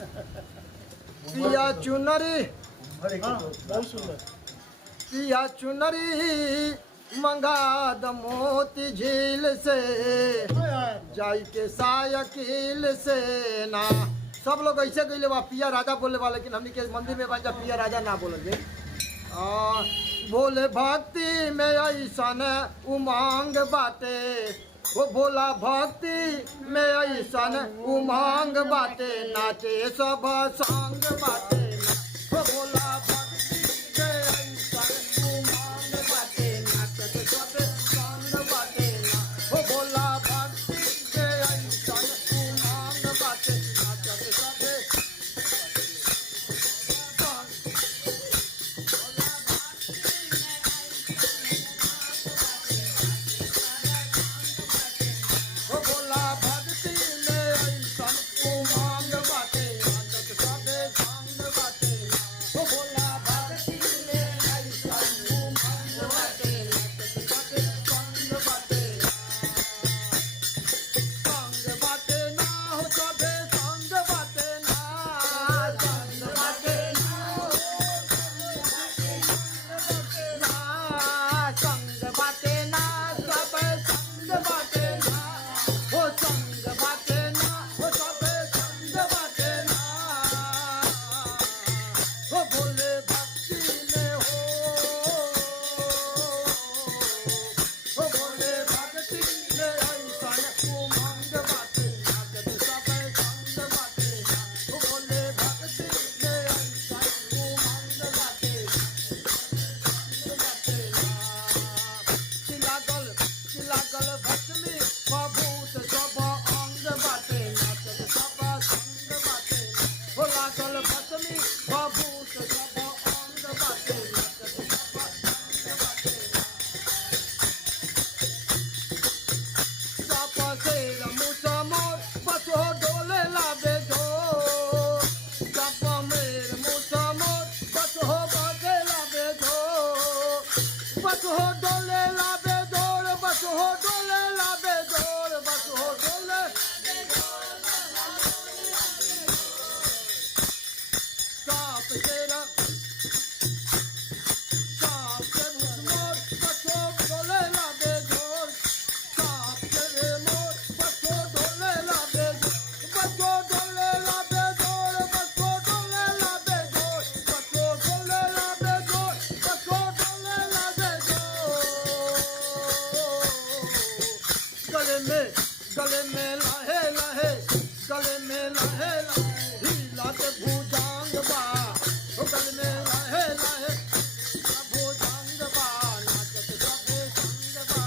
पिया चुनरी बहुत सुंदर। पिया चुनरी मंगा द मोती झील से जाई के सायकिल से ना। सब लोग ऐसे गईले बा पिया राजा बोले बा, लेकिन हमनी के मंदिर में बाजा पिया राजा ना बोलल बे। बोले भक्ति में ऐसन उमंग बाटे, वो भोला भक्ति में ऐसन उमंग बाटे, नाचे सब संग बाटे ना। वो भोला भक्ति में ऐसन उमंग बाटे, नाचे सब संग बाटे ना। वो भोला भक्ति में ऐसन उमंग बाटे, नाचे सब गले में लहे लहे, गले में लहे लहे हिला के भुजंग बा। गले में लहे लहे भुजंग बा, नाचत सबे संग बा।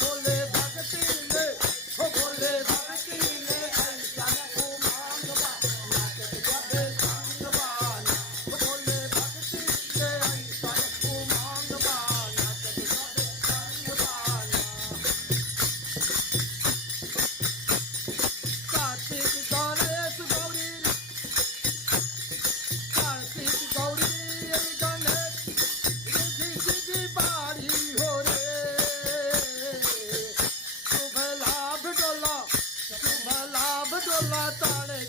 बोले भक्ति में, हो बोले भक्ति में ऐसा उमंग बा, नाचत सबे संग बा। बोले भक्ति में ऐसा उमंग बा, नाचत सबे संग बा। कार्तिक गणेश गौरी, कार्तिक गौरी गणेश रिद्धि सिद्धि बारी हो रे। शुभ लाभ डोला, शुभ लाभ डोला तारे